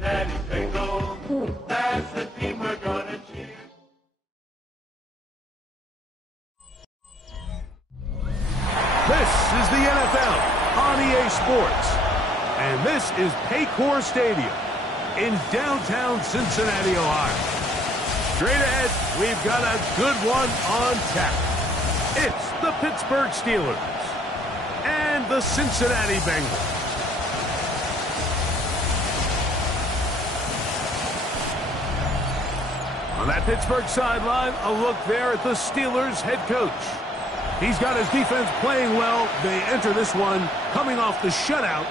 Daddy Bengals, that's the team we're gonna cheer. This is the NFL on EA Sports, and this is Paycor Stadium in downtown Cincinnati, Ohio. Straight ahead, we've got a good one on tap. It's the Pittsburgh Steelers and the Cincinnati Bengals. On that Pittsburgh sideline, a look there at the Steelers head coach. He's got his defense playing well. They enter this one coming off the shutout.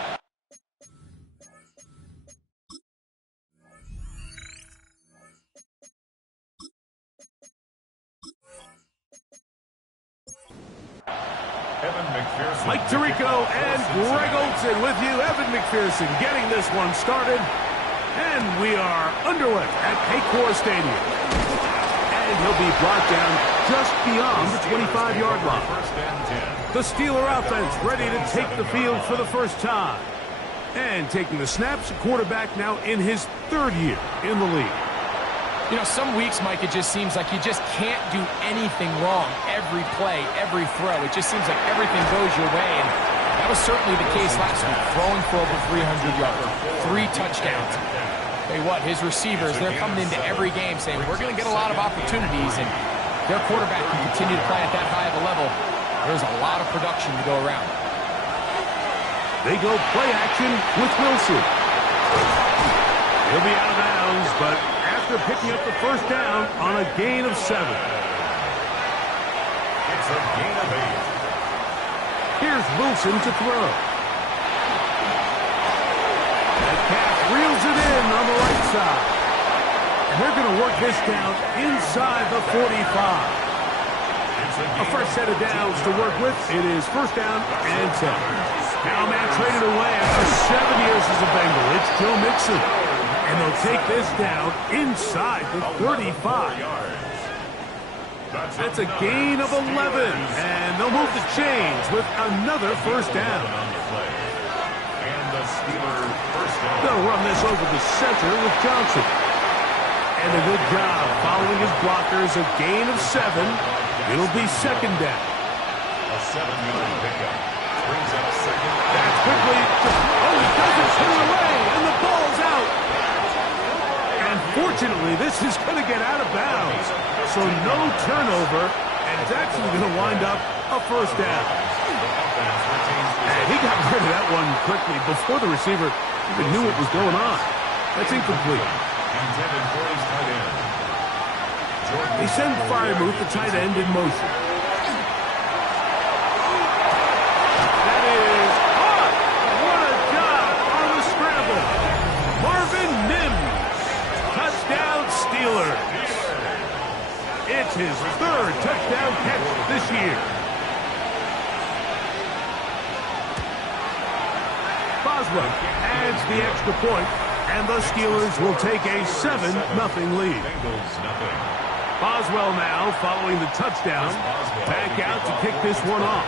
Mike Tirico and Greg Olsen with you. Evan McPherson getting this one started. And we are underway at Paycor Stadium. And he'll be brought down just beyond the 25-yard line. The Steeler offense ready to take the field for the first time. And taking the snaps, a quarterback now in his third year in the league. You know, some weeks, Mike, it just seems like you just can't do anything wrong. Every play, every throw, it just seems like everything goes your way. And that was certainly the case last week, throwing for over 300 yards, 3 touchdowns. Tell you what, his receivers, they're coming into every game saying, we're going to get a lot of opportunities, and their quarterback can continue to play at that high of a level. There's a lot of production to go around. They go play action with Wilson. He'll be out of bounds, but after picking up the first down on a gain of 7. It's a gain of 8. Here's Wilson to throw. That pass reels it in on the right side. And they're going to work this down inside the 45. A fresh set of downs to work with. It is first down and 10. Now man traded away after 7 years as a Bengal. It's Joe Mixon. And they'll take this down inside the 35. That's a gain of 11. And they'll move the chains with another first down. They'll run this over the center with Johnson. And a good job following his blockers. A gain of 7. It'll be second down. A 7-yard pickup brings up second. That's quickly. Oh, he doesn't put it away, and the ball's out. And fortunately, this is going to get out of bounds. So no turnover, and it's actually going to wind up a first down. And he got rid of that one quickly before the receiver even knew what was going on. That's incomplete. Intended for his tight end. They send Firemouth, the tight end, in motion. That is caught! What a job on the scramble! Marvin Mims, touchdown Steelers. It's his third touchdown catch this year. Boswell adds the extra point, and the Steelers will take a 7-0 lead. Boswell now, following the touchdown, back out to kick this one off.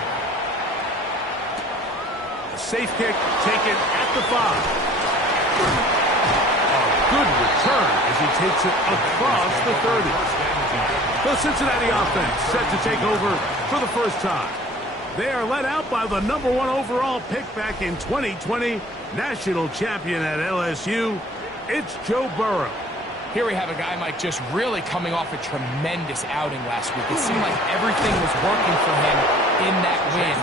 A safe kick taken at the 5. A good return as he takes it across the 30. The Cincinnati offense set to take over for the first time. They are led out by the #1 overall pick back in 2020, national champion at LSU. It's Joe Burrow. Here we have a guy, Mike, just really coming off a tremendous outing last week. It seemed like everything was working for him in that win.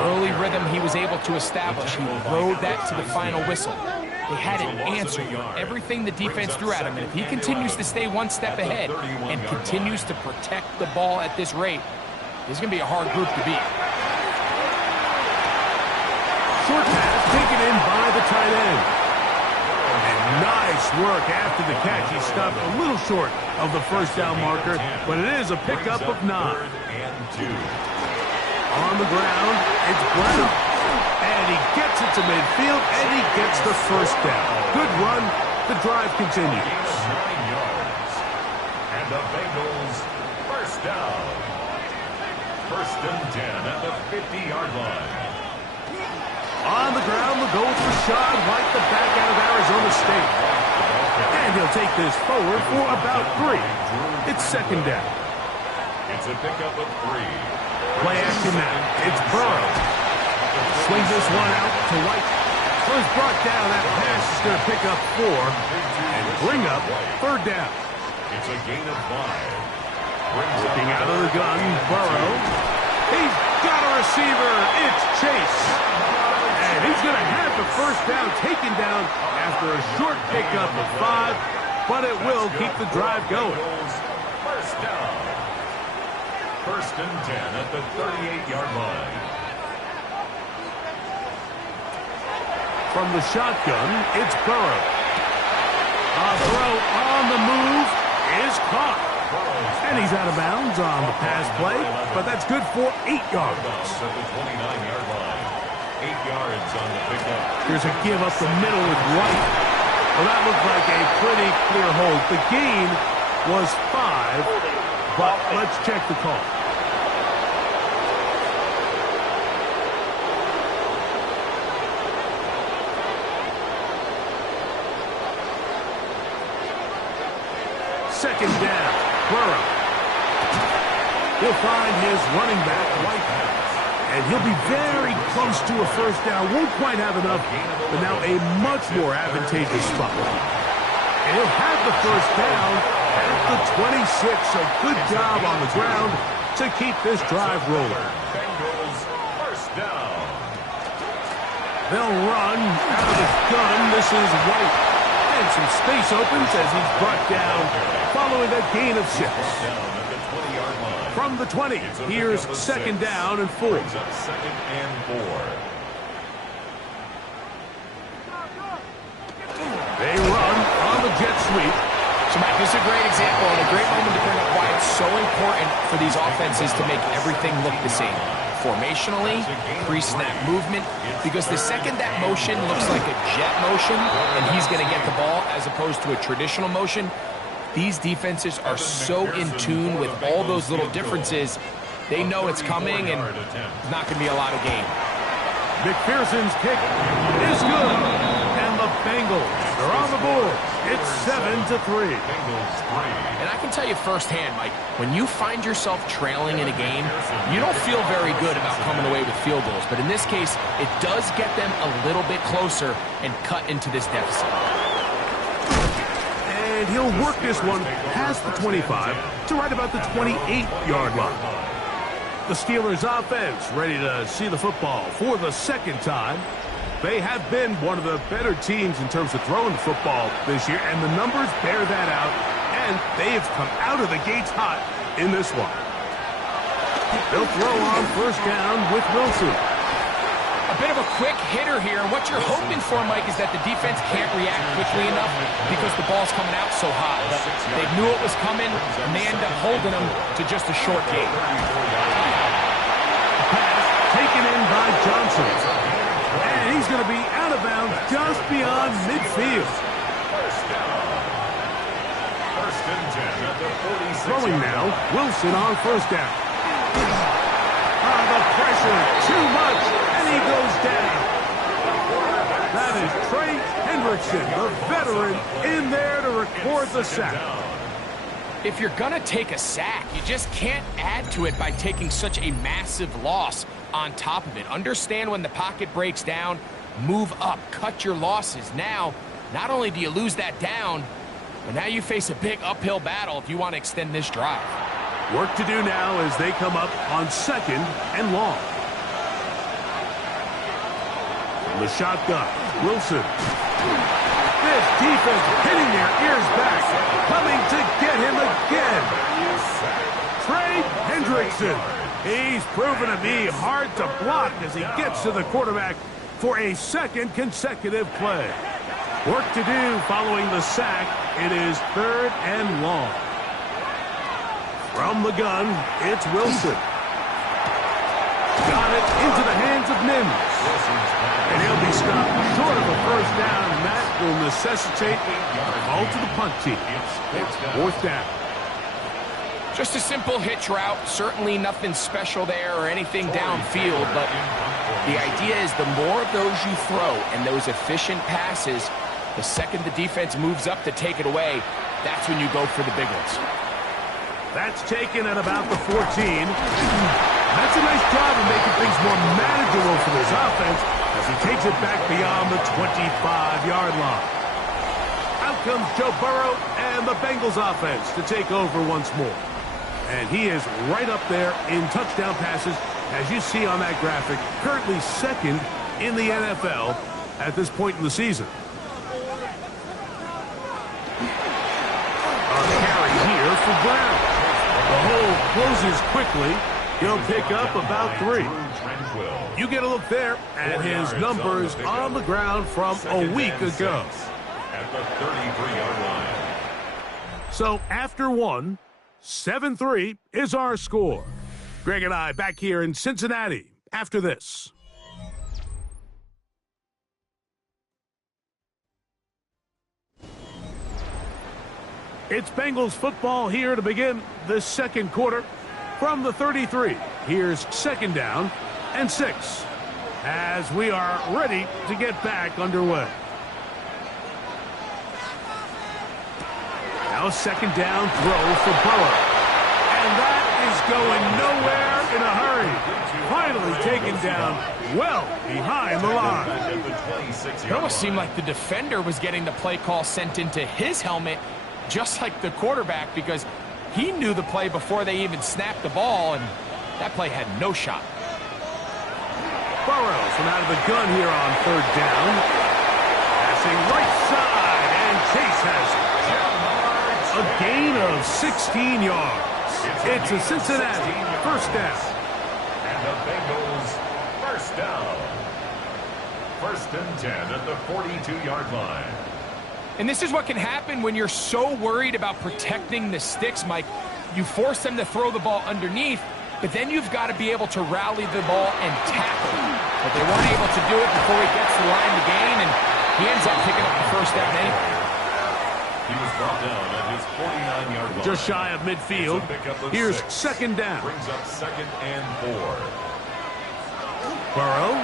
early rhythm he was able to establish, he rode that to the final whistle. They had an answer for everything the defense threw at him, and if he continues to stay one step ahead and continues to protect the ball at this rate, this is going to be a hard group to beat. Short pass taken in by the tight end. And nice work after the catch. He stopped a little short of the first down marker, but it is a pickup of 9. On the ground, it's Brown. And he gets it to midfield, and he gets the first down. Good run. The drive continues. 9 yards. And the Bengals first down. First and 10 at the 50-yard line. On the ground, the goal with Rashad White, the back out of Arizona State. And he'll take this forward for about 3. It's second down. It's a pickup of 3. Play action now. It's Burrow. Swings this one out to White. So he's brought down. That pass is going to pick up 4 and bring up third down. It's a gain of 5. Looking out of the gun, Burrow. He's got a receiver. It's Chase. And he's going to have the first down taken down after a short pickup of 5, but it will keep the drive going. First down. First and 10 at the 38-yard line. From the shotgun, it's Burrow. A throw on the move is caught. And he's out of bounds on the pass play, but that's good for 8 yards. At the 29-yard line. 8 yards on the pickup. Here's a give up the middle with White. Well, that looked like a pretty clear hold. The gain was 5, but let's check the call. Second down, Burrow. He'll find his running back, White. And he'll be very close to a first down. Won't quite have enough, but now a much more advantageous spot. And he'll have the first down at the 26. So good job on the ground to keep this drive rolling. Bengals first down. They'll run out of the gun. This is White. And some space opens as he's brought down following a gain of 6. From the 20, here's second down and 4. Second and 4. They run on the jet sweep. So, Mike, this is a great example and a great moment to bring up why it's so important for these offenses to make everything look the same. Formationally, pre-snap movement, because the second that motion looks like a jet motion and he's going to get the ball as opposed to a traditional motion, these defenses are so in tune with all those little differences. They know it's coming and it's not going to be a lot of gain. McPherson's kick is good. And the Bengals are on the board. It's 7-3. And I can tell you firsthand, Mike, when you find yourself trailing in a game, you don't feel very good about coming away with field goals. But in this case, it does get them a little bit closer and cut into this deficit. And he'll work this one past the 25 to right about the 28-yard line. The Steelers offense ready to see the football for the second time. They have been one of the better teams in terms of throwing the football this year, and the numbers bear that out, and they've come out of the gates hot in this one. They'll throw on first down with Wilson. A bit of a quick hitter here. What you're hoping for, Mike, is that the defense can't react quickly enough because the ball's coming out so hot. But they knew it was coming, and they end up holding them to just a short gain. Pass taken in by Johnson. And he's going to be out of bounds just beyond midfield. First and 10 at the 46. Throwing now, Wilson on first down. The pressure, too much, and he goes down. That is Trey Hendrickson, the veteran, in there to record the sack. If you're going to take a sack, you just can't add to it by taking such a massive loss on top of it. Understand when the pocket breaks down, move up, cut your losses. Now, not only do you lose that down, but now you face a big uphill battle if you want to extend this drive. Work to do now as they come up on second and long. from the shotgun. Wilson. This defense hitting their ears back, coming to get him again. Trey Hendrickson. He's proven to be hard to block as he gets to the quarterback for a second consecutive play. Work to do following the sack. It is 3rd and long. From the gun, it's Wilson. Got it into the hands of Mims. And he'll be stopped short of a first down. That will necessitate a call to the punt team. It's 4th down. Just a simple hitch route. Certainly nothing special there or anything downfield, but the idea is the more of those you throw and those efficient passes, the second the defense moves up to take it away, that's when you go for the big ones. That's taken at about the 14. That's a nice job of making things more manageable for this offense as he takes it back beyond the 25-yard line. Out comes Joe Burrow and the Bengals offense to take over once more. And he is right up there in touchdown passes, as you see on that graphic, currently 2nd in the NFL at this point in the season. A carry here for Brown. The hole closes quickly. He'll pick up about 3. You get a look there at his numbers on the ground from a week ago. At the 33-yard line. So after 1, 7-3 is our score. Greg and I back here in Cincinnati after this. It's Bengals football here to begin the second quarter. From the 33, here's 2nd down and 6 as we are ready to get back underway. Now a 2nd down throw for Burrow. And that is going nowhere in a hurry. Finally taken down well behind the line. It almost seemed like the defender was getting the play call sent into his helmet, just like the quarterback, because he knew the play before they even snapped the ball, and that play had no shot. Burrow from out of the gun here on 3rd down. Passing right side, and Chase has it. A gain of 16 yards. It's a Cincinnati 1st down. And the Bengals 1st down. 1st and 10 at the 42-yard line. And this is what can happen when you're so worried about protecting the sticks, Mike. You force them to throw the ball underneath, but then you've got to be able to rally the ball and tackle. But they weren't able to do it before he gets the line to gain, and he ends up picking up the 1st down anyway. He was brought down at his 49-yard line. Just shy of midfield. Here's 2nd down. Brings up 2nd and 4. Burrow.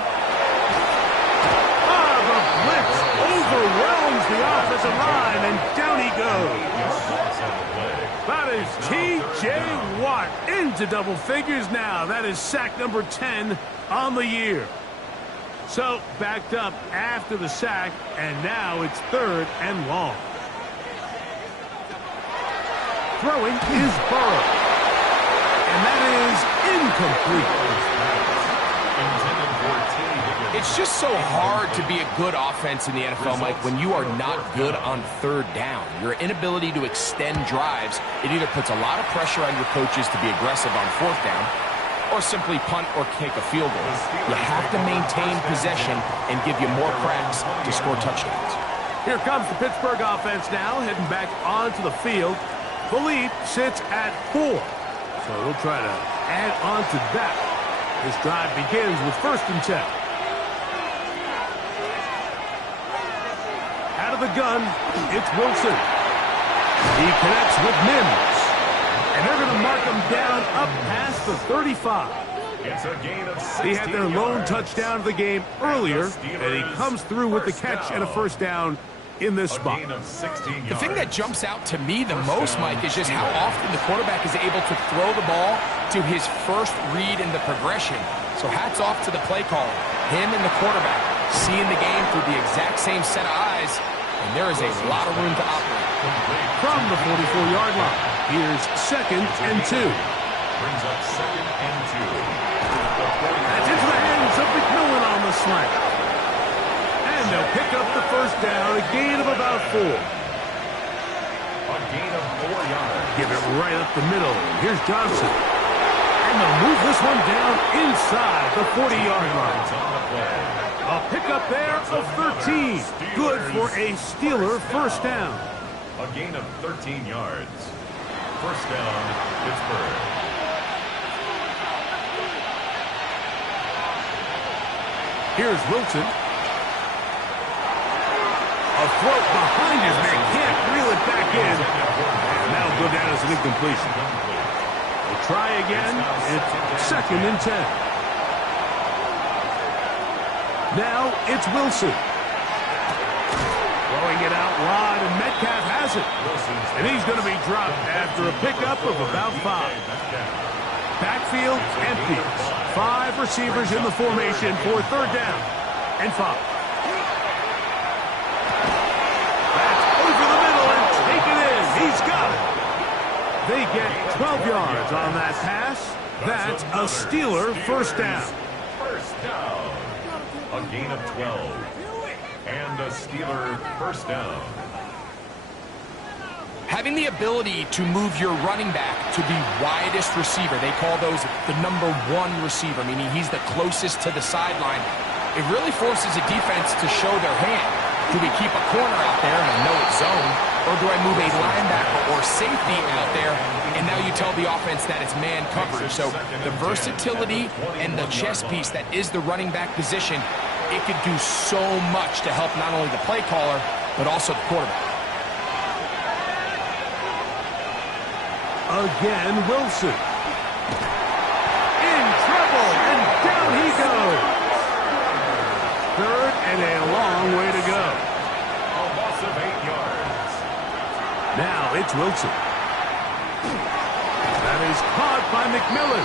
The blitz overwhelms the offensive line, and down he goes. That is T.J. Watt into double figures now. That is sack number 10 on the year. So backed up after the sack, and now it's 3rd and long. Throwing is Burrow. And that is incomplete. It's just so hard to be a good offense in the NFL, Mike, when you are not good on 3rd down. Your inability to extend drives, it either puts a lot of pressure on your coaches to be aggressive on 4th down or simply punt or kick a field goal. You have to maintain possession and give you more cracks to score touchdowns. Here comes the Pittsburgh offense now, heading back onto the field. The lead sits at 4. So we'll try to add on to that. This drive begins with 1st and 10. Out of the gun, it's Wilson. He connects with Mims. And they're going to mark him down up past the 35. It's a gain of 16 They had their lone yards. touchdown of the game earlier, and he comes through with the catch and a 1st down in this spot. The thing that jumps out to me the most, Mike, is just how often the quarterback is able to throw the ball to his first read in the progression. So hats off to the play caller. Him and the quarterback seeing the game through the exact same set of eyes, and there is a lot of room to operate. From the 44-yard line, here's 2nd and 2. Brings up 2nd and 2. That's into the hands of McMillan on the slant. And they'll pick up the first down, a gain of about 4. A gain of 4 yards. Give it right up the middle. Here's Johnson. And they'll move this one down inside the 40-yard line. A pickup there of 13. Good for a Steeler first down. A gain of 13 yards. First down, Pittsburgh. Here's Wilson. A throat behind his man. Can't reel it back in. And that'll go down as an incompletion. We'll try again. It's 2nd and 10. Now it's Wilson. Throwing it out wide, and Metcalf has it. And he's going to be dropped after a pickup of about 5. Backfield empty. 5 receivers in the formation for 3rd down and 5. That's over the middle and taken in. He's got it. They get 12 yards on that pass. That's a Steeler first down. First down. A gain of 12. And a Steeler first down. Having the ability to move your running back to the widest receiver, they call those the number 1 receiver, meaning he's the closest to the sideline. It really forces a defense to show their hand. Do we keep a corner out there in a no-it's zone, or do I move a linebacker or safety out there, and now you tell the offense that it's man coverage? So the versatility and the chess piece that is the running back position, it could do so much to help not only the play caller, but also the quarterback. Again, Wilson. In trouble, and down he goes. 3rd and a long way to go. A loss of 8 yards. Now it's Wilson. That is caught by McMillan.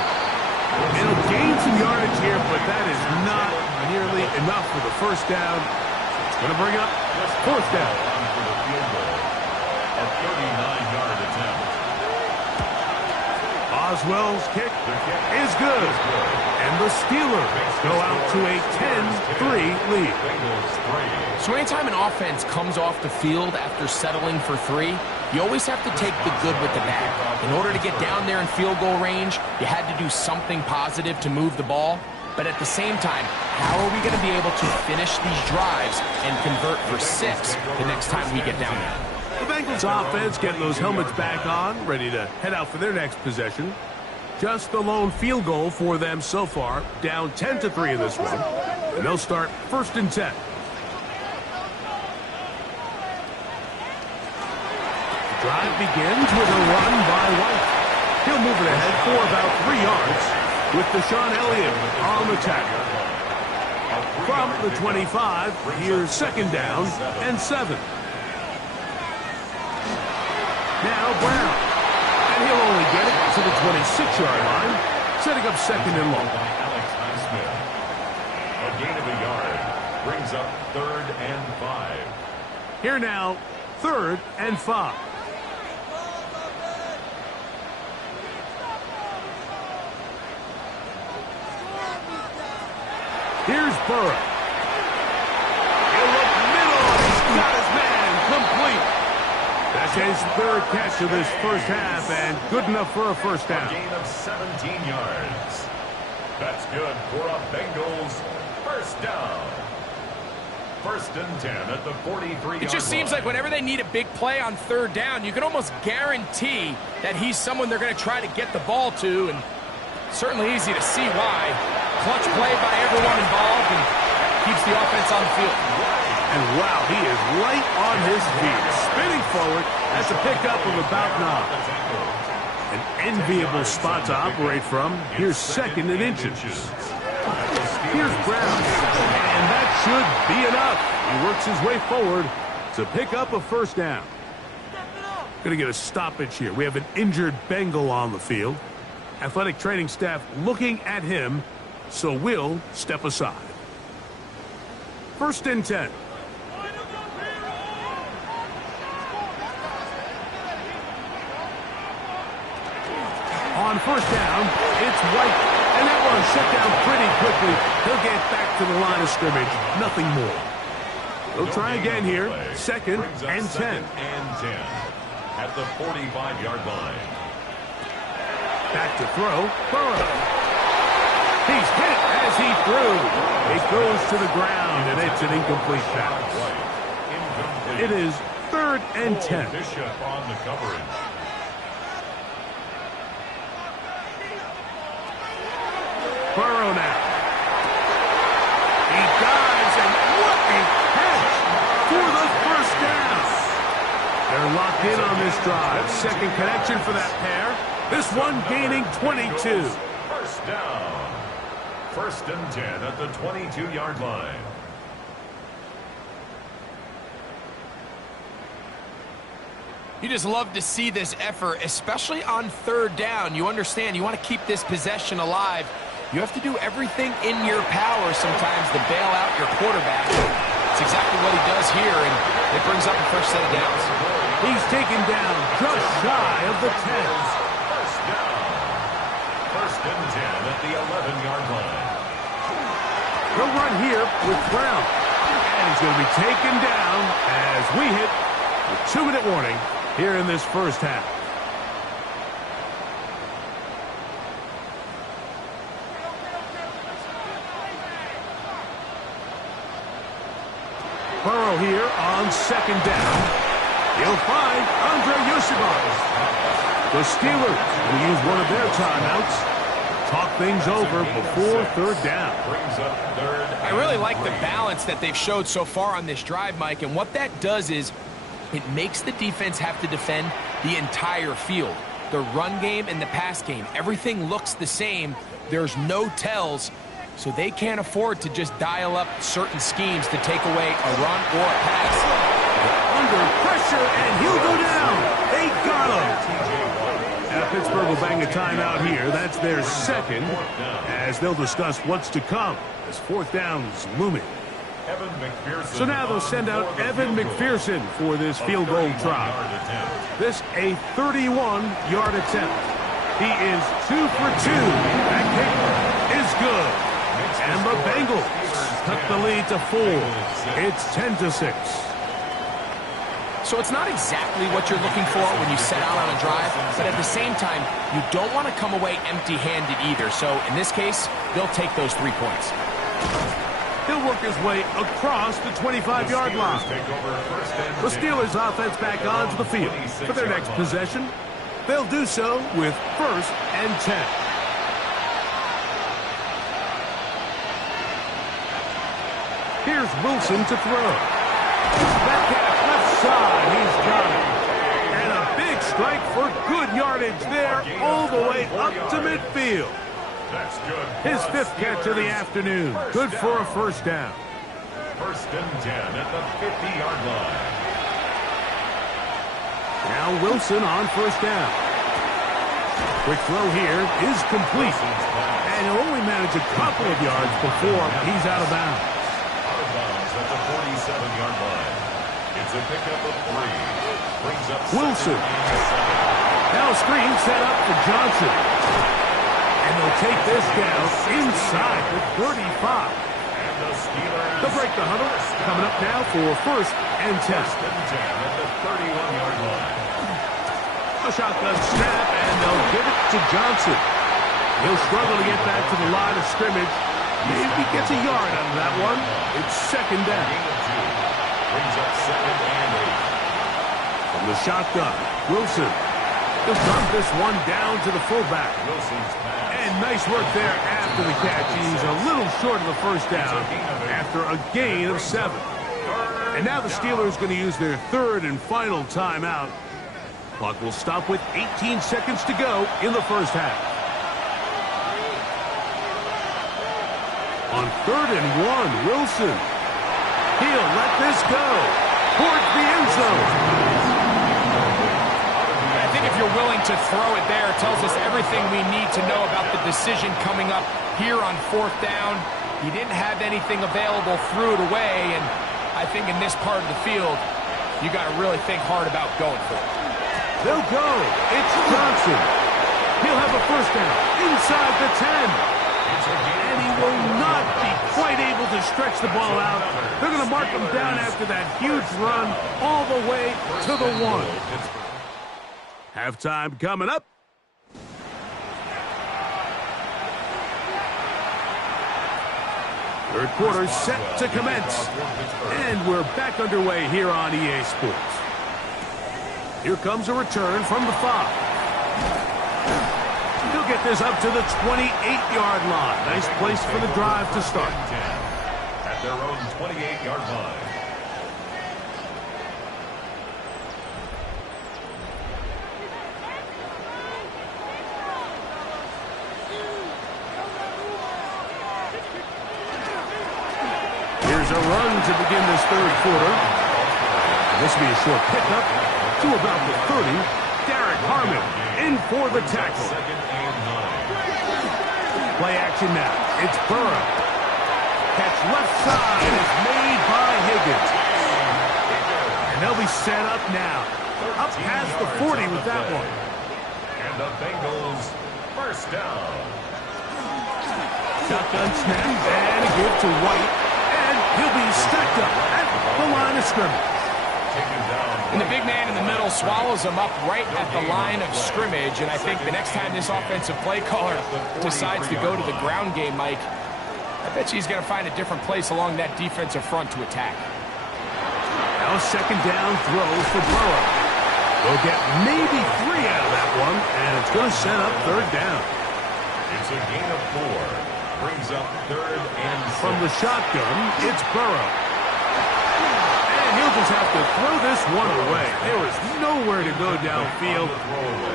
It'll gain some yardage here, but that is not nearly enough for the first down. It's going to bring up 4th down. For the field goal. A 39-yard attempt. Oswell's kick is good. And the Steelers go out to a 10-3 lead. So anytime an offense comes off the field after settling for 3, you always have to take the good with the bad. In order to get down there in field goal range, you had to do something positive to move the ball. But at the same time, how are we going to be able to finish these drives and convert for 6 the next time we get down there? The Bengals offense getting those helmets back on, ready to head out for their next possession. Just the lone field goal for them so far, down 10-3 in this one. And they'll start 1st and 10. The drive begins with a run by White. He'll move it ahead for about 3 yards with Deshaun Elliott on the tackle. From the 25, here's 2nd down and 7. Now Brown, and he'll only get it to the 26-yard line, setting up 2nd and long. A gain of a yard brings up 3rd and 5. Here now, 3rd and 5. Here's Burrow. He'll look middle. He's got his man complete. That's his 3rd catch of this first half, and good enough for a first down. A gain of 17 yards. That's good for a Bengals first down. 1st and 10 at the 43-yard line. It just seems like whenever they need a big play on 3rd down, you can almost guarantee that he's someone they're going to try to get the ball to, and certainly easy to see why. Clutch play by everyone involved and keeps the offense on the field. And wow, he is light on his feet, spinning forward. That's a pickup of about 9. An enviable spot to operate from. Here's 2nd and inches. Here's Brown, and that should be enough. He works his way forward to pick up a first down. Going to get a stoppage here. We have an injured Bengal on the field. Athletic training staff looking at him, so we'll step aside. 1st and 10. On 1st down, it's White. And that one shut down pretty quickly. He'll get back to the line of scrimmage. Nothing more. They'll try again here. Second and 10. Second and 10 at the 45-yard line. Back to throw. Burrow. He's hit as he threw. It goes to the ground, and it's an incomplete pass. It is third and 10. Bishop on the coverage. Burrow now. He dives, and what a catch for the first down. They're locked in on this drive. Second connection for that pair. This one gaining 22. First down. First and 10 at the 22-yard line. You just love to see this effort, especially on third down. You understand, you want to keep this possession alive. You have to do everything in your power sometimes to bail out your quarterback. It's exactly what he does here, and it brings up a fresh set of downs. He's taken down just shy of the 10. First down. First and 10 at the 11-yard line. He'll run here with Brown. And he's going to be taken down as we hit the 2-minute warning here in this first half. Burrow here on second down. He'll find Andre Yoshiba. The Steelers will use one of their timeouts. Talk things over before third down. I really like the balance that they've showed so far on this drive, Mike, and what that does is it makes the defense have to defend the entire field. The run game and the pass game, everything looks the same. There's no tells, so they can't afford to just dial up certain schemes to take away a run or a pass. Under pressure, and he'll go down. They got him. Now Pittsburgh will bang a timeout here. That's their second, as they'll discuss what's to come as fourth down is looming. So now they'll send out Evan McPherson for this field goal try. This a 31-yard attempt. He is 2 for 2. That kick is good. And the Bengals cut the lead to 4. It's 10-6. So it's not exactly what you're looking for when you set out on a drive, but at the same time, you don't want to come away empty-handed either. So in this case, they'll take those 3 points. He'll work his way across the 25-yard line. The Steelers offense back onto the field for their next possession. They'll do so with first and 10. Here's Wilson to throw. Metcalf left side, he's got it. And a big strike for good yardage there all the way up to midfield. That's good. His fifth catch of the afternoon. Good for a first down. First and 10 at the 50-yard line. Now Wilson on first down. Quick throw here is complete. And he'll only manage a couple of yards before he's out of bounds. Out of bounds at the 47-yard line. It's a pickup of 3. Brings up Wilson. Now screen set up for Johnson. And they'll take this down inside the 35. And the Steelers. They'll break the huddle. Coming up now for first and 10. First and 10 at the 31-yard line. A shotgun snap, and they'll give it to Johnson. He'll struggle to get back to the line of scrimmage. Maybe gets a yard out of that one. It's second down. Brings up second and 8. From the shotgun, Wilson. He'll dump this one down to the fullback. Wilson's pass. And nice work there after the catch. He's a little short of the first down after a gain of 7. And now the Steelers going to use their third and final timeout. Clock will stop with 18 seconds to go in the first half. On third and 1, Wilson. He'll let this go towards the end zone. I think if you're willing to throw it there, it tells us everything we need to know about the decision coming up here on fourth down. He didn't have anything available, threw it away, and I think in this part of the field, you got to really think hard about going for it. They'll go. It's Johnson. He'll have a first down inside the 10. And he will not be quite able to stretch the ball out. They're going to mark him down after that huge run all the way to the 1. Halftime coming up. Third quarter set to commence. And we're back underway here on EA Sports. Here comes a return from the 5. He'll get this up to the 28-yard line. Nice place for the drive to start. At their own 28-yard line. Here's a run to begin this third quarter. This will be a short pickup to about the 30. Derek Harmon in for the tackle. Play action now. It's Burrow. Catch left side is made by Higgins. And they'll be set up now. Up past the 40 with that one. And the Bengals first down. Shotgun snap and a give to White. And he'll be stacked up at the line of scrimmage. And the big man in the middle swallows him up right at the line of scrimmage. And I think the next time this offensive play caller decides to go to the ground game, Mike, I bet you he's going to find a different place along that defensive front to attack. Now a second down throw for Burrow. They'll get maybe 3 out of that one, and it's going to set up third down. It's a gain of 4. Brings up third and 6. From the shotgun, it's Burrow. He'll just have to throw this one away. There is nowhere to go downfield.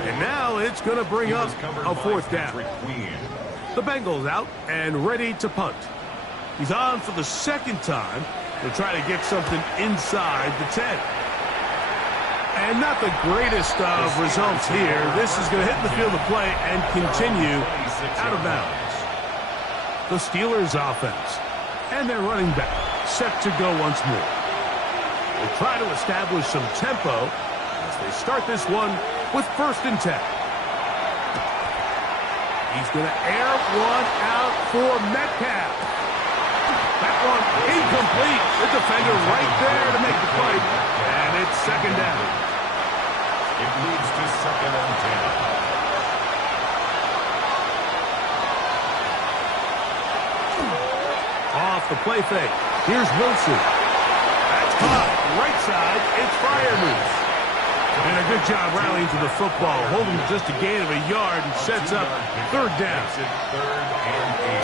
And now it's going to bring up a fourth down. The Bengals out and ready to punt. He's on for the second time. They'll try to get something inside the 10. And not the greatest of results here. This is going to hit the field of play and continue out of bounds. The Steelers offense. And their running back set to go once more. They'll try to establish some tempo as they start this one with 1st and 10. He's going to air one out for Metcalf. That one incomplete. The defender right there to make the play. And it's second down. It leads to 2nd and 10. Off the play fake. Here's Wilson. That's caught. Right side, it's Freiermuth. And a good job rallying to the football, holding just a gain of a yard and sets up third down. Third and 8.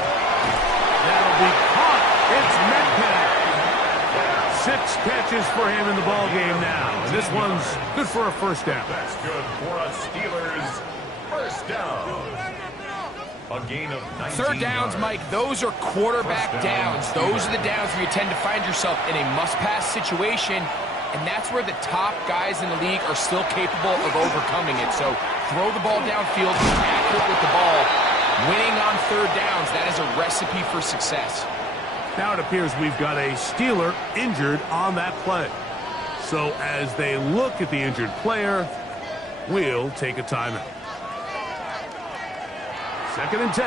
That'll be caught. It's Metcalf. 6 catches for him in the ball game now. And this one's good for a first down. That's good for a Steelers first down. A gain of 19 Third downs, yards. Mike, those are quarterback downs. Those are the downs where you tend to find yourself in a must-pass situation, and that's where the top guys in the league are still capable of overcoming it. So throw the ball downfield, be accurate with the ball. Winning on third downs, that is a recipe for success. Now it appears we've got a Steeler injured on that play. So as they look at the injured player, we'll take a timeout. 2nd and 10.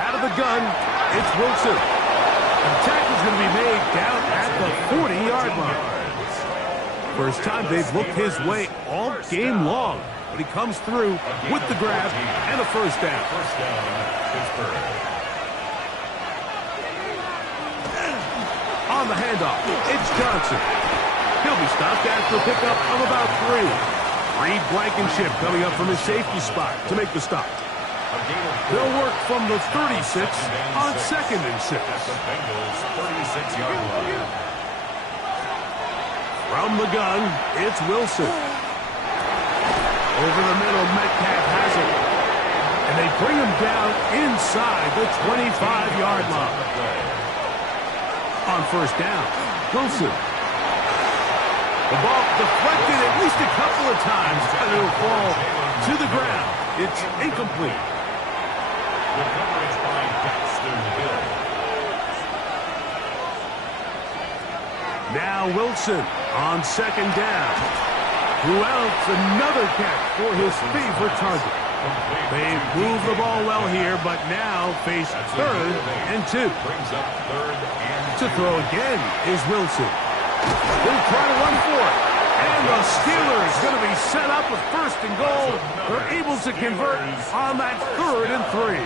Out of the gun, it's Wilson. The tackle's going to be made down at the 40-yard line. First time they've looked his way all game long, but he comes through with the grab and a first down. First down, Pittsburgh. On the handoff, it's Johnson. He'll be stopped after a pickup of about 3. Reed Blankenship coming up from his safety spot to make the stop. They'll work from the 36 on 2nd and 6. At the Bengals 36-yard line. From the gun, it's Wilson. Over the middle, Metcalf has it. And they bring him down inside the 25-yard line. On first down, Wilson. The ball deflected at least a couple of times, and it'll fall to the ground. It's incomplete. The coverage by Baxter Hill. Now Wilson on 2nd down. Who else? Another catch for his favorite target. They've moved the ball well here, but now face 3rd and 2. To throw again is Wilson. He'll try to run for it. And the Steelers going to be set up with 1st and goal. They're able to convert on that 3rd and 3.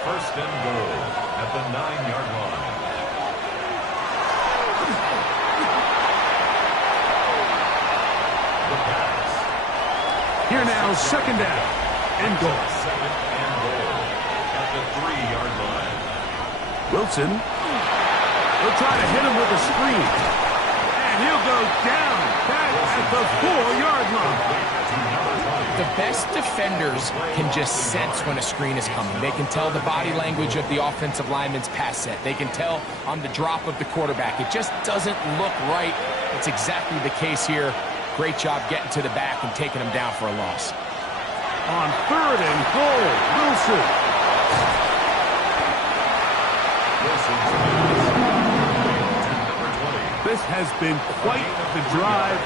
1st and goal at the 9-yard line. The pass. Here now, 2nd down and goal. 2nd and goal at the 3-yard line. Wilson. They'll try to hit him with a screen. And he'll go down back at the 4-yard line. The best defenders can just sense when a screen is coming. They can tell the body language of the offensive lineman's pass set. They can tell on the drop of the quarterback. It just doesn't look right. It's exactly the case here. Great job getting to the back and taking him down for a loss. On 3rd and goal, Wilson. This has been quite the drive.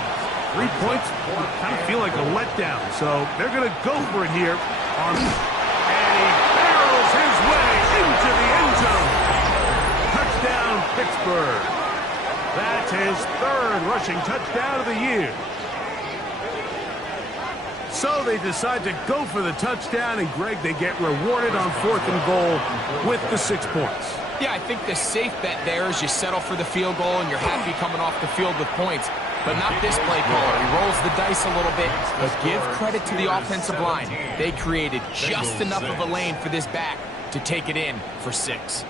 3 points kind of feel like a letdown, so they're going to go for it here. And he barrels his way into the end zone. Touchdown, Pittsburgh. That's his 3rd rushing touchdown of the year. So they decide to go for the touchdown, and Greg, they get rewarded on 4th and goal with the 6 points. Yeah, I think the safe bet there is you settle for the field goal and you're happy coming off the field with points. But not this play caller. He rolls the dice a little bit, but give credit to the offensive line. They created just enough of a lane for this back to take it in for 6.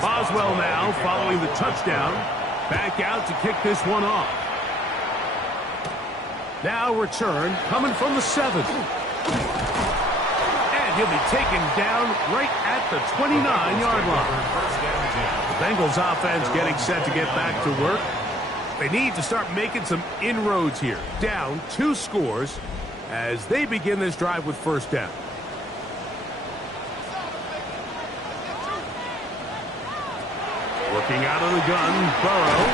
Boswell now following the touchdown. Back out to kick this one off. Now return coming from the 7th. And he'll be taken down right at the 29-yard line. The Bengals offense getting set to get back to work. They need to start making some inroads here. Down 2 scores as they begin this drive with 1st down. Working out of the gun, Burrow.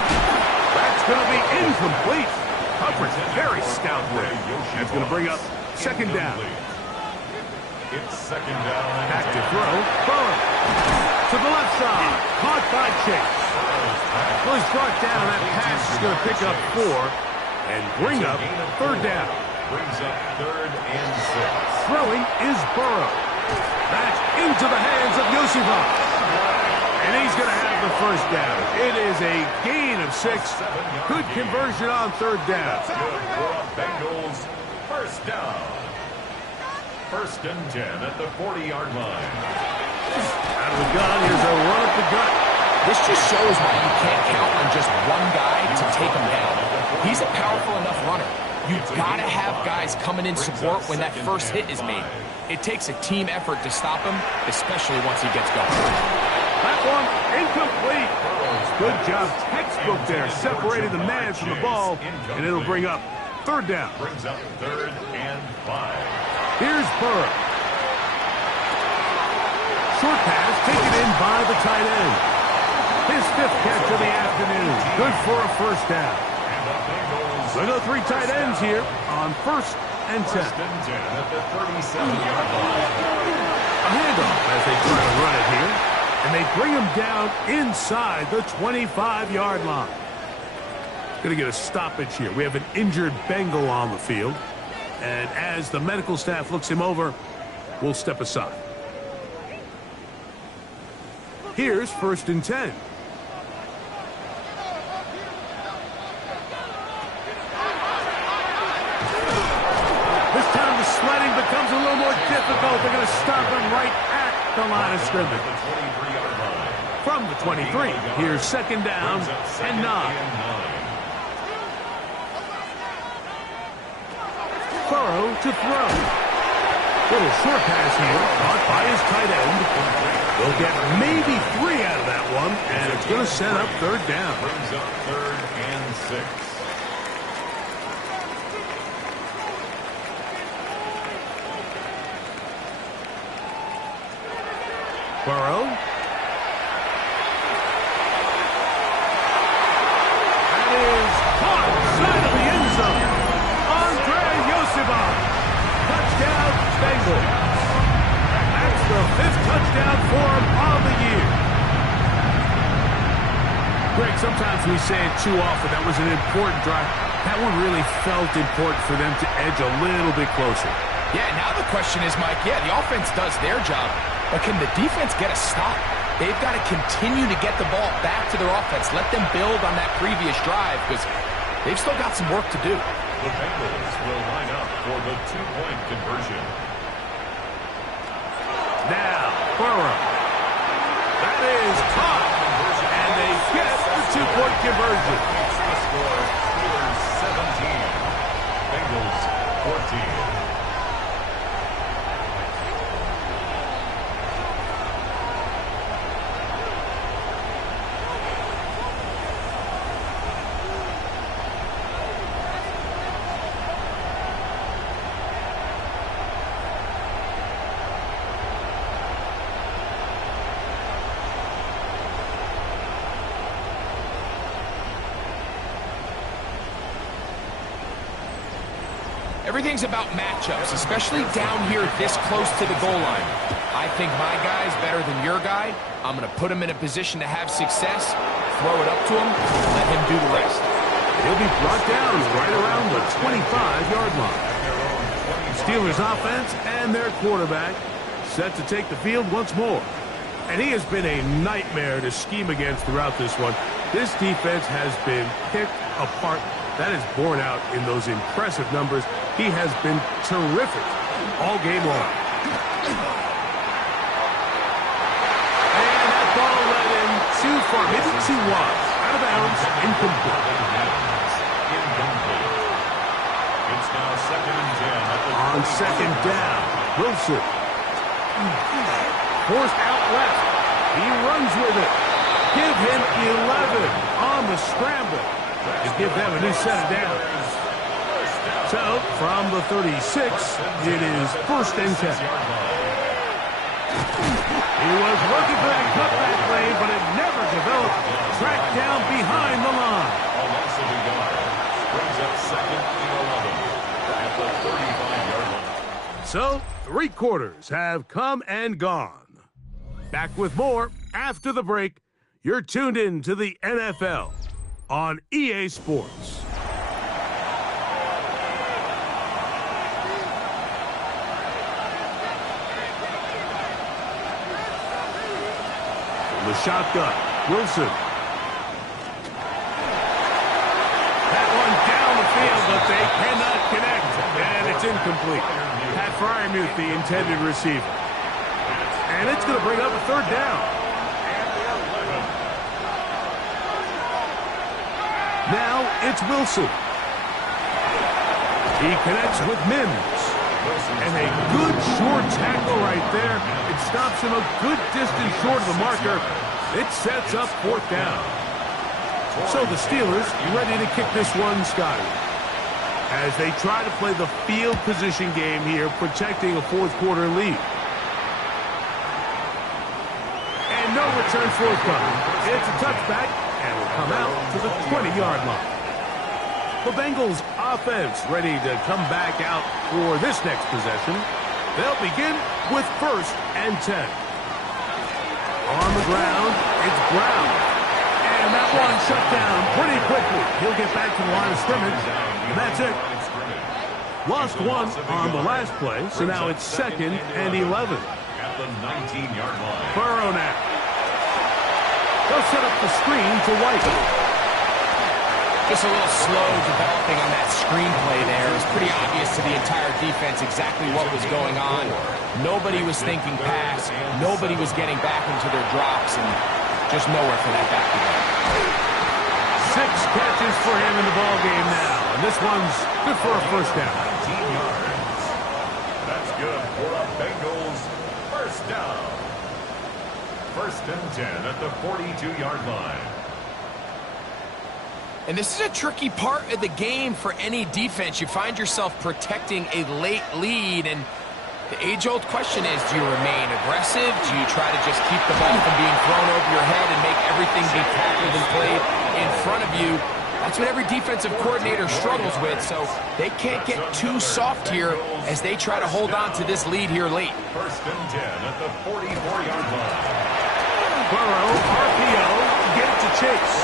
That's going to be incomplete. Coverage very stout there. That's going to bring up 2nd down. It's 2nd down. Back to throw. Burrow. To the left side. Caught by Chase. Well, he's brought down. That pass is going to pick up 4 and bring up 3rd down. Brings up 3rd and 6. Throwing is Burrow. That's into the hands of Yosifov. And he's going to have the 1st down. It is a gain of 6. Good conversion on 3rd down. Good for Bengals. 1st down. 1st and 10 at the 40-yard line. Out of the gun, here's a run up the gut. This just shows why you can't count on just one guy to take him down. He's a powerful enough runner. You've got to have guys coming in support when that first hit is made. It takes a team effort to stop him, especially once he gets going. That one incomplete. Good job, textbook there, separating the man from the ball, and it'll bring up 3rd down. Brings up 3rd and 5. Here's Burrow. Short pass taken in by the tight end. His 5th catch of the afternoon. Good for a 1st down. So go 3 tight ends here on 1st and 10. 1st and 10 at the 37-yard line. A handoff as they try to run it here. And they bring him down inside the 25-yard line. Going to get a stoppage here. We have an injured Bengal on the field. And as the medical staff looks him over, we'll step aside. Here's 1st and 10. This time the sledding becomes a little more difficult. They're going to stop him right at the line of scrimmage. From the 23, here's 2nd down and 9. Burrow to throw. Little short pass here, caught by his tight end. They'll get maybe 3 out of that one, and it's going to set up 3rd down. Brings up 3rd and 6. Burrow. That is caught inside of the end zone. Andre Yosifov. touchdown for him on the year. Greg, sometimes we say it too often. That was an important drive. That one really felt important for them to edge a little bit closer. Yeah, now the question is, Mike, yeah, the offense does their job, but can the defense get a stop? They've got to continue to get the ball back to their offense. Let them build on that previous drive because they've still got some work to do. The Bengals will line up for the two-point conversion. Now, Burrow. That is caught. And they get the two-point conversion. The score, Steelers 17, Bengals 14. Everything's about matchups, especially down here this close to the goal line. I think my guy's better than your guy. I'm going to put him in a position to have success, throw it up to him, let him do the rest. He'll be brought down right around the 25-yard line. Steelers offense and their quarterback set to take the field once more. And he has been a nightmare to scheme against throughout this one. This defense has been picked apart. That is borne out in those impressive numbers. He has been terrific all game long. And that ball led him too far, maybe too wide. Out of bounds, incomplete. It's now 2nd and 10 at the On second down, Wilson. Forced out left. He runs with it. Give him 11 on the scramble to give them a new set of downs. So, from the 36, it is 1st and 10. He was looking for that cutback lane, but it never developed. Tracked down behind the line. A loss of a yard. Brings up 2nd and 11 at the 35-yard line. So, 3 quarters have come and gone. Back with more after the break. You're tuned in to the NFL on EA Sports. From the shotgun, Wilson. That one down the field, but they cannot connect, and it's incomplete. Pat Fryermuth, the intended receiver. And it's going to bring up a 3rd down. Now it's Wilson. He connects with Mims. And a good short tackle right there. It stops him a good distance short of the marker. It sets up 4th down. So the Steelers ready to kick this one, Scotty, as they try to play the field position game here, protecting a 4th quarter lead. And no return forthcoming. It's a touchback, and will come out to the 20-yard line. The Bengals offense ready to come back out for this next possession. They'll begin with 1st and 10. On the ground, it's Brown. And that one shut down pretty quickly. He'll get back to the line of scrimmage, and that's it. Lost 1 on the last play, so now it's 2nd and 11. At the 19-yard line. Burrow now. They'll set up the screen to White. Just a little slow developing on that screenplay there. It was pretty obvious to the entire defense exactly what was going on. Nobody was thinking pass. Nobody was getting back into their drops, and just nowhere for that back to go. 6 catches for him in the ball game now, and this one's good for a 1st down. 19 yards. That's good for a Bengals 1st down. 1st and 10 at the 42-yard line. And this is a tricky part of the game for any defense. You find yourself protecting a late lead, and the age-old question is, do you remain aggressive? Do you try to just keep the ball from being thrown over your head and make everything be tackled and played in front of you? That's what every defensive coordinator struggles with, so they can't get too soft here as they try to hold on to this lead here late. First and 10 at the 44-yard line. Burrow, RPO, get it to Chase.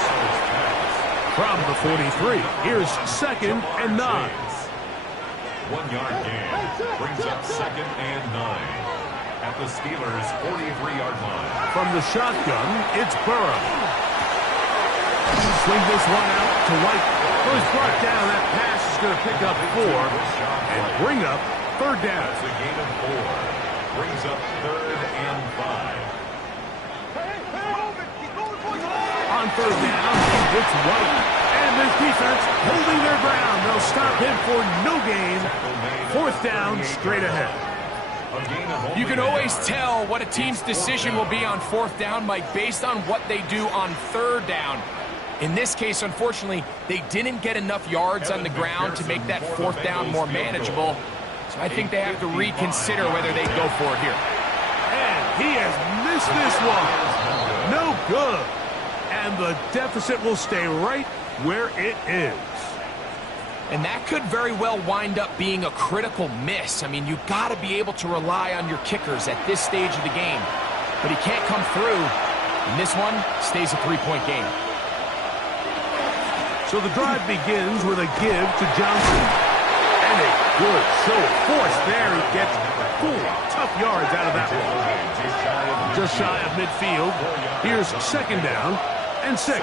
From the 43, here's 2nd and 9. 1-yard gain brings up 2nd and 9 at the Steelers' 43-yard line. From the shotgun, it's Burrow. Swing this one out to White. Goes brought down. That pass is going to pick up 4 and bring up 3rd down. That's a gain of 4. Brings up 3rd and 5. On 3rd down, it's White. And this defense holding their ground. They'll stop him for no gain. 4th down, straight ahead. You can always tell what a team's decision will be on 4th down, Mike, based on what they do on 3rd down. In this case, unfortunately, they didn't get enough yards on the ground to make that 4th down more manageable. So I think they have to reconsider whether they go for it here. And he has missed this one. No good. And the deficit will stay right where it is. And that could very well wind up being a critical miss. I mean, you've got to be able to rely on your kickers at this stage of the game. But he can't come through. And this one stays a 3-point game. So the drive begins with a give to Johnson. And a good show of force there. He gets 4 tough yards out of that one. Just shy of midfield. Here's 2nd down and 6.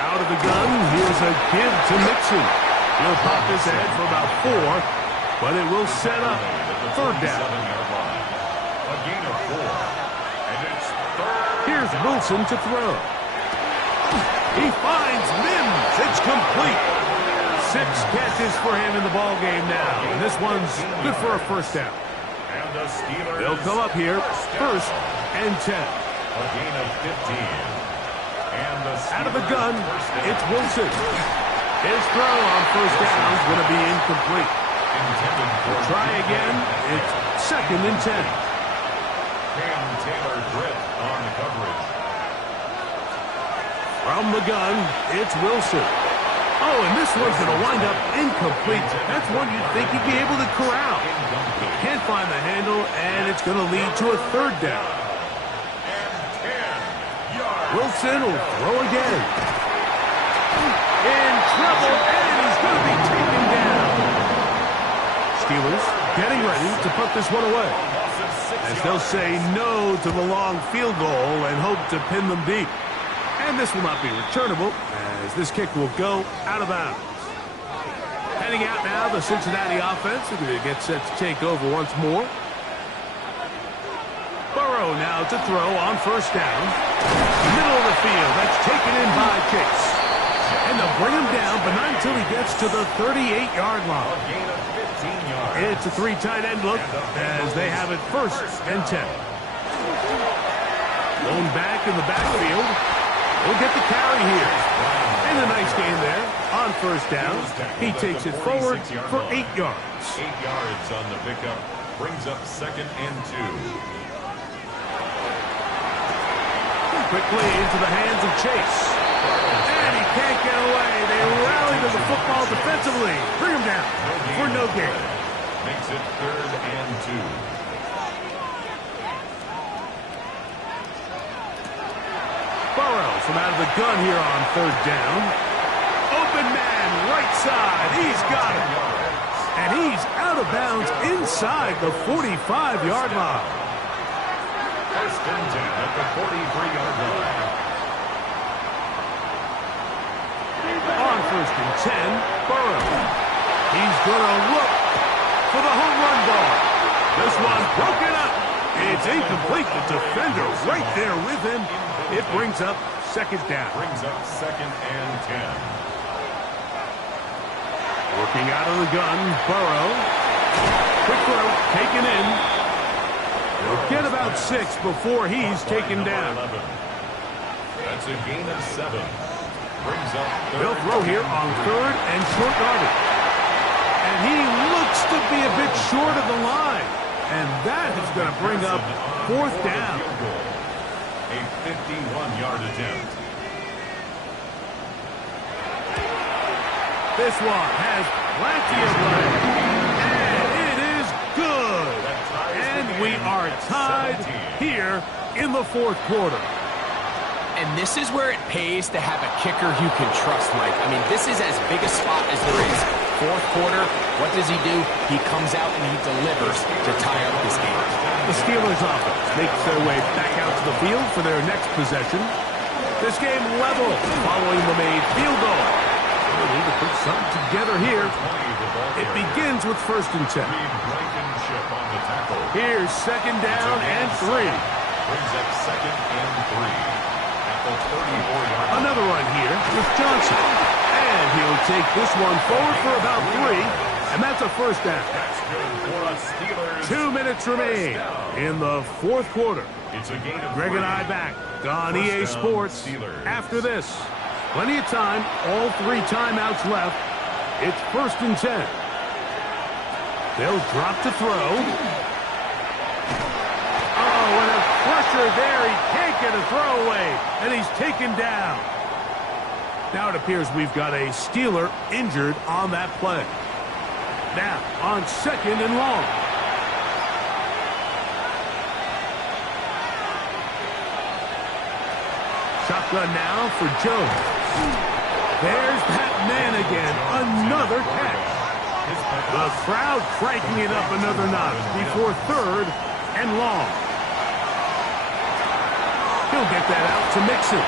Out of the gun, here's a give to Mixon. He'll pop his head for about 4, but it will set up 3rd down. A gain of 4. And it's 3rd. Here's Wilson to throw. He finds Mims. It's complete. 6 catches for him in the ball game now. And this one's good for a 1st down. And the Steelers. They'll come up here 1st and 10. A gain of 15. Out of the gun, it's Wilson. His throw on 1st down is going to be incomplete. Try again. It's 2nd and 10. Cam Taylor Britt on the coverage. From the gun, it's Wilson. Oh, and this one's going to wind up incomplete. That's one you'd think he'd be able to corral. Can't find the handle, and it's going to lead to a 3rd down. Wilson will throw again. In trouble, and he's going to be taken down. Steelers getting ready to put this one away, as they'll say no to the long field goal and hope to pin them deep. And this will not be returnable, as this kick will go out of bounds. Heading out now, the Cincinnati offense are going to get set to take over once more. Burrow now to throw on 1st down. Middle of the field. That's taken in by Chase. And they'll bring him down, but not until he gets to the 38-yard line. It's a 3 tight end look as they have it 1st and 10. Lone back in the backfield. He'll get the carry here. And a nice gain there on 1st down. He takes it forward for 8 yards. 8 yards on the pickup. Brings up 2nd and 2. Quickly into the hands of Chase. And he can't get away. They rally to the football defensively. Bring him down for no gain. Makes it 3rd and 2. Burrow from out of the gun here on 3rd down. Open man, right side. He's got it. And he's out of bounds inside the 45-yard line. 1st and 10 at the 43-yard line. On 1st and 10, Burrow. He's going to look for the home run ball. This one broken up. It's incomplete. The defender right there with him. It brings up 2nd down. Brings up 2nd and 10. Working out of the gun, Burrow. Quick throw, taken in. He'll get about 6 before he's taken down. That's a gain of 7. Brings up 3rd. They'll throw here on 3rd and short yardage. And he looks to be a bit short of the line. And that is going to bring up 4th down. A 51-yard attempt. This one has plenty of legs, and it is good. And we are tied here in the fourth quarter. And this is where it pays to have a kicker you can trust, Mike. I mean, this is as big a spot as there is. Fourth quarter, what does he do? He comes out and he delivers to tie up this game. The Steelers offense makes their way back out to the field for their next possession. This game level following the made field goal. We need to put something together here. It begins with 1st and 10. Here's 2nd down and 3. Brings up 2nd and 3. At the 34-yard. Another run here with Johnson. And he'll take this one forward for about 3. And that's a 1st down. That's good for us Steelers. 2 minutes remain in the fourth quarter. It's a gain of Greg and I back on EA Sports after this. Plenty of time, all 3 timeouts left. It's 1st and 10. They'll drop to throw. Oh, and a pressure there. He can't get a throwaway, and he's taken down. Now it appears we've got a Steeler injured on that play. Now on 2nd and long. Shotgun now for Jones. There's that man again. Another catch. The crowd cranking it up another notch before 3rd and long. He'll get that out to Mixon.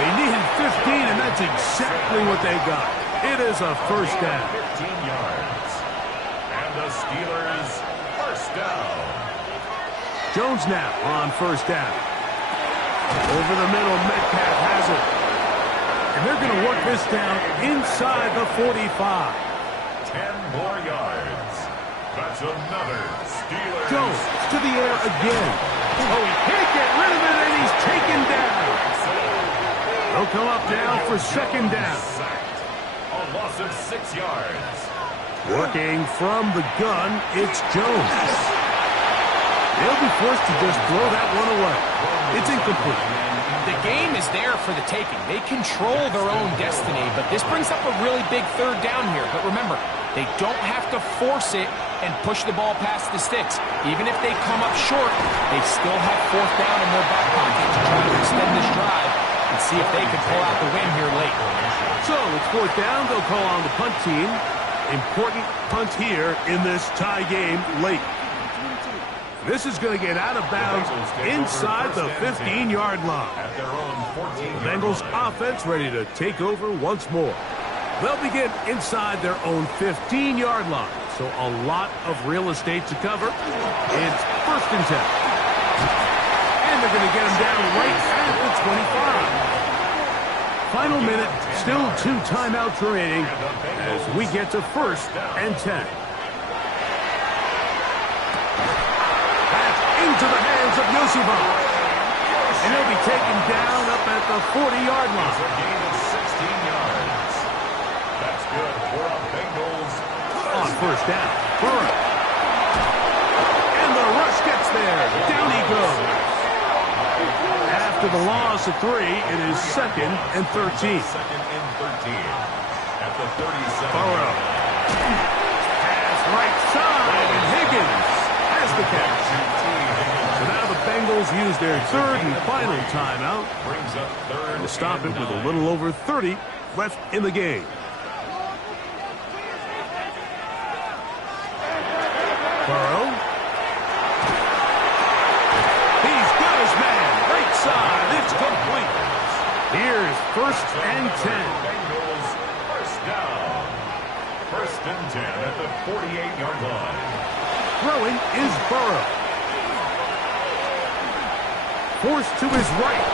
They needed 15, and that's exactly what they got. It is a 1st down. 15 yards. And the Steelers 1st down. Jones now on 1st down. Over the middle, Metcalf has it. And they're going to work this down inside the 45. 10 more yards. That's another Steelers. Jones to the air again. Oh, he can't get rid of it, and he's taken down. They'll come up now for 2nd down. A loss of 6 yards. Working from the gun, it's Jones. They'll be forced to just throw that one away. It's incomplete. The game is there for the taking. They control their own destiny, but this brings up a really big 3rd down here. But remember, they don't have to force it and push the ball past the sticks. Even if they come up short, they still have 4th down in their back pocket to try to extend this drive and see if they can pull out the win here late. So it's 4th down. They'll call on the punt team. Important punt here in this tie game late. This is going to get out of bounds inside the 15-yard line. The Bengals offense ready to take over once more. They'll begin inside their own 15-yard line. So a lot of real estate to cover. It's 1st and 10. And they're going to get him down right at the 25. Final minute, still 2 timeouts remaining as we get to 1st and 10. Into the hands of Yosifov. And he'll be taken down up at the 40-yard line. It's a gain of 16 yards. That's good for the Bengals. On 1st down, Burrow. And the rush gets there. Down he goes. After the loss of 3, it is 2nd and 13. 2nd and 13. At the 37. Burrow. Pass right side, and Higgins has the catch. So now the Bengals use their 3rd and final timeout. Brings up 3rd. They'll stop it with a little over 30 left in the game. Burrow. He's got his man. Right side. It's complete. Here's 1st and 10. Bengals 1st down. 1st and 10 at the 48-yard line. Throwing is Burrow. Forced to his right.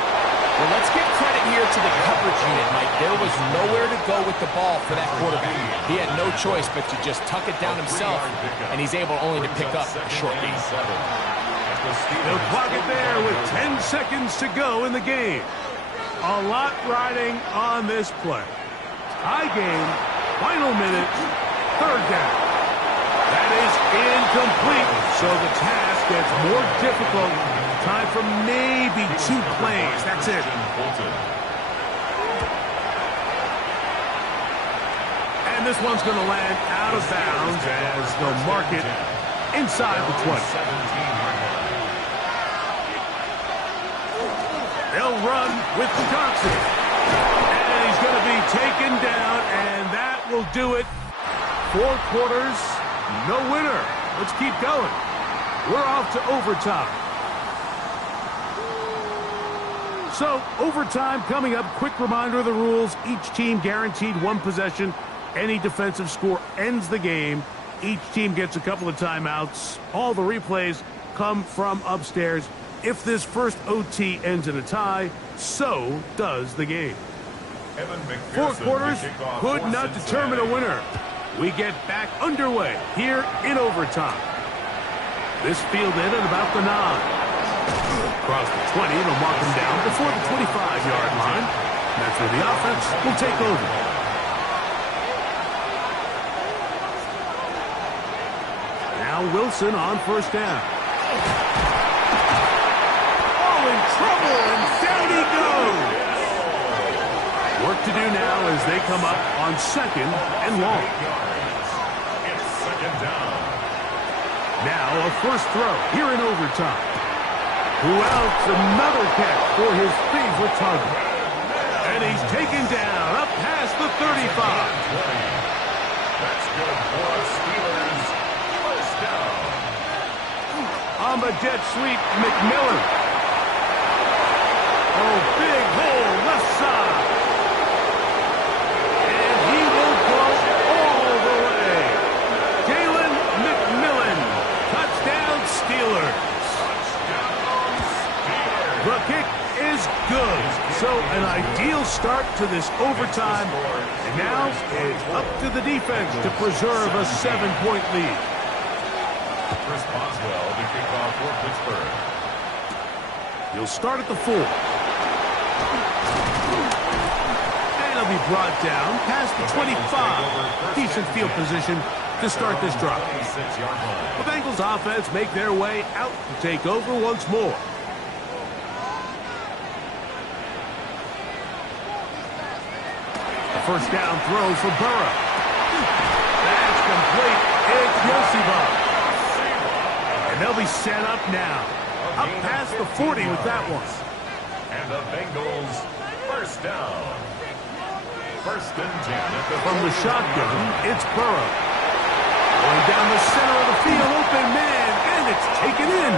Well, let's give credit here to the coverage unit, Mike. There was nowhere to go with the ball for that quarterback. He had no choice but to just tuck it down himself, and he's able only to pick up a short gain. They'll clock it there with 10 seconds to go in the game. A lot riding on this play. Tie game, final minute, 3rd down. That is incomplete, so the task gets more difficult. Time for maybe 2 plays. That's it. And this one's going to land out of bounds as they'll mark it inside the 20. They'll run with Johnson. And he's going to be taken down, and that will do it. 4 quarters, no winner. Let's keep going. We're off to overtime. So, overtime coming up. Quick reminder of the rules. Each team guaranteed 1 possession. Any defensive score ends the game. Each team gets a couple of timeouts. All the replays come from upstairs. If this first OT ends in a tie, so does the game. 4 quarters could not determine a winner. We get back underway here in overtime. This fielded at about the 9. Across the 20, they'll mark him down before the 25-yard line. That's where the offense will take over. Now Wilson on first down. Oh, in trouble, and down he goes. Work to do now as they come up on 2nd and long. It's 2nd down. Now a first throw here in overtime. Who else? Another catch for his favorite target. And he's taken down up past the 35. That's good for us Steelers. First down. On the jet sweep, McMillan. Oh, big hole left side. And he will go all the way. Jalen McMillan. Touchdown Steelers. The kick is good. So an ideal start to this overtime. And now it's up to the defense to preserve a 7-point lead. Chris Boswell to kick off for Pittsburgh. He'll start at the 4. And he'll be brought down past the 25. Decent field position to start this drive. The Bengals offense make their way out to take over once more. First down throw for Burrow. That's complete. It's Yoshiba. And they'll be set up now. Up past the 40 with that one. And the Bengals first down. 1st and 10 at the From the shotgun, it's Burrow. Going down the center of the field, open man, and it's taken in.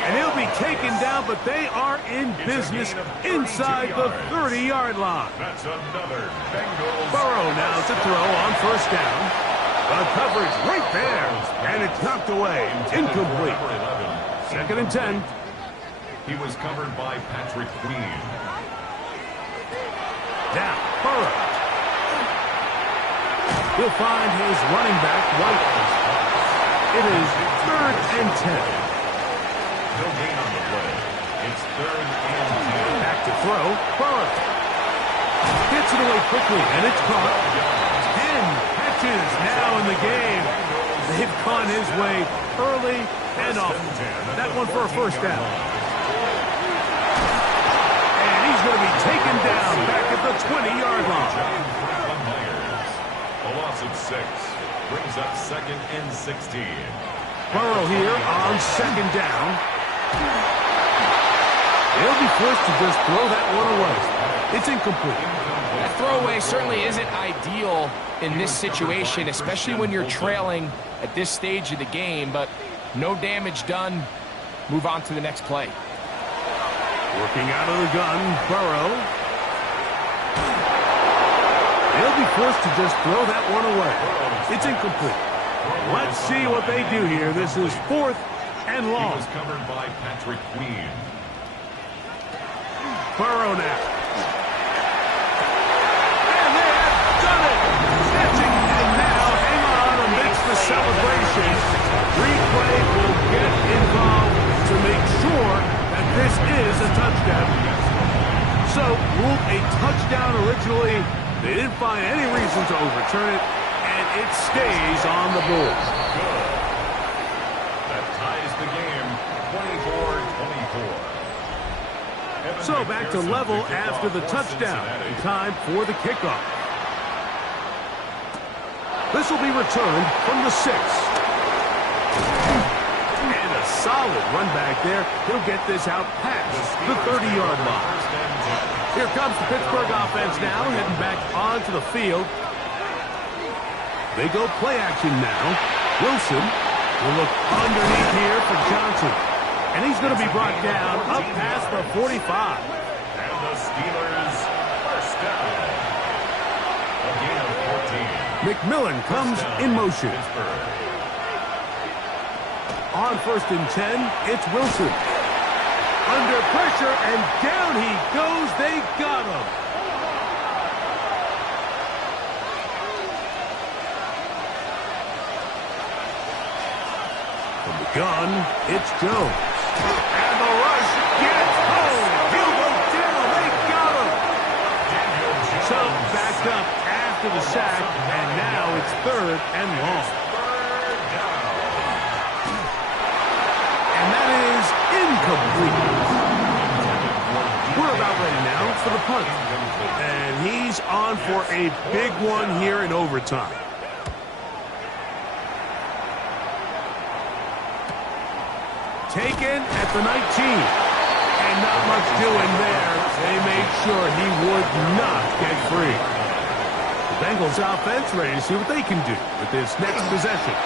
And he'll be taken down, but they are in business inside the 30-yard line. That's another Bengals. Burrow now to throw on first down. The coverage right there, and it's knocked away. Incomplete. 2nd and 10. He was covered by Patrick Queen. Now, Burrow. He'll find his running back, White. It is 3rd and 10. No gain on the play. It's 3rd and 10. Back to throw. Burrow gets it away quickly, and it's caught. 10 catches now in the game. They've gone his way early and often. That one for a first down. And he's going to be taken down back at the 20-yard line. A loss of 6 brings up 2nd and 16. Burrow here on 2nd down. They'll be forced to just throw that one away. It's incomplete. That throwaway certainly isn't ideal in this situation, especially when you're trailing at this stage of the game, but no damage done. Move on to the next play. Working out of the gun, Burrow. They'll be forced to just throw that one away. It's incomplete. Let's see what they do here. This is 4th and long. He was covered by Patrick Queen. Burrow now. And they have done it. Snatching and now hang on amidst the celebration. Replay will get involved to make sure that this is a touchdown. So, ruled a touchdown originally. They didn't find any reason to overturn it, and it stays on the board. That ties the game. So back to level after the touchdown. In time for the kickoff. This will be returned from the 6. And a solid run back there. He'll get this out past the 30-yard line. Here comes the Pittsburgh offense now, heading back onto the field. They go play action now. Wilson will look underneath here for Johnson. And he's going to be brought down up past the 45. And the Steelers first down. A gain of 14. McMillan comes in motion. On 1st and 10, it's Wilson. Under pressure, and down he goes. They got him. From the gun, it's Jones. And the rush gets home. He'll go down. They got him. So backed up after the sack, and now it's 3rd and long. And that is incomplete. We're about ready now for the punt. And he's on for a big one here in overtime. Taken at the 19. And not much doing there. They made sure he would not get free. The Bengals offense ready to see what they can do with this next possession.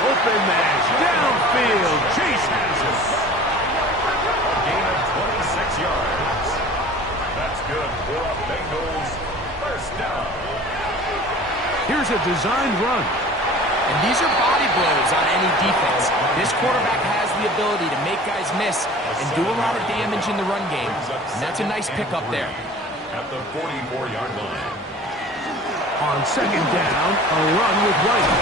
Open match downfield. Chase has it. A gain of 26 yards. That's good for a Bengals first down. Here's a designed run. And these are body blows on any defense. This quarterback has the ability to make guys miss and do a lot of damage in the run game. And that's a nice pickup there. At the 44-yard line. On 2nd down, a run with White.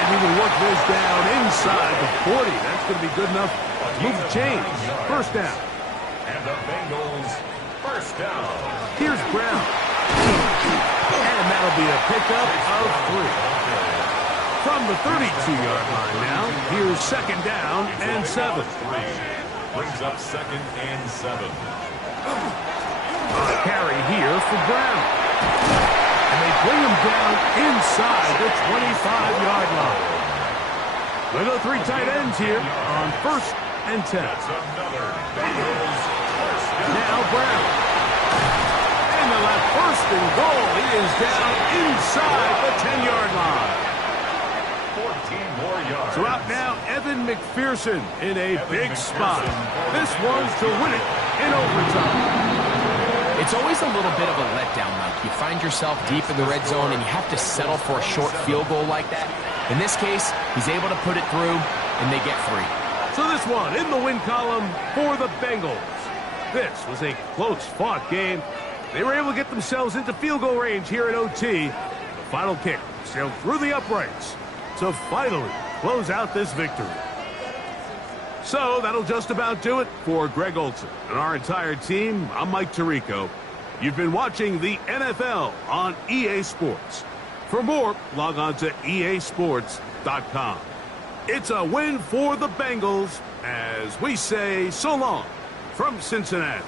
And he will work this down inside the 40. That's going to be good enough to move the chains. First down. And the Bengals first down. Here's Brown. And that'll be a pickup of 3. From the 32-yard line now, here's 2nd down and 7. Brings up 2nd and 7. A carry here for Brown. And they bring him down inside the 25-yard line. They go 3 tight ends here on 1st and 10. Now Brown. And they'll have 1st and goal. He is down inside the 10-yard line. 14 more yards. So out now, Evan McPherson in a big spot. This one's to win it in overtime. It's always a little bit of a letdown, Mike. You find yourself deep in the red zone and you have to settle for a short field goal like that. In this case, he's able to put it through, and they get 3. So this one in the win column for the Bengals. This was a close-fought game. They were able to get themselves into field goal range here at OT. The final kick sailed through the uprights to finally close out this victory. So that'll just about do it for Greg Olson and our entire team. I'm Mike Tirico. You've been watching the NFL on EA Sports. For more, log on to easports.com. It's a win for the Bengals as we say so long from Cincinnati.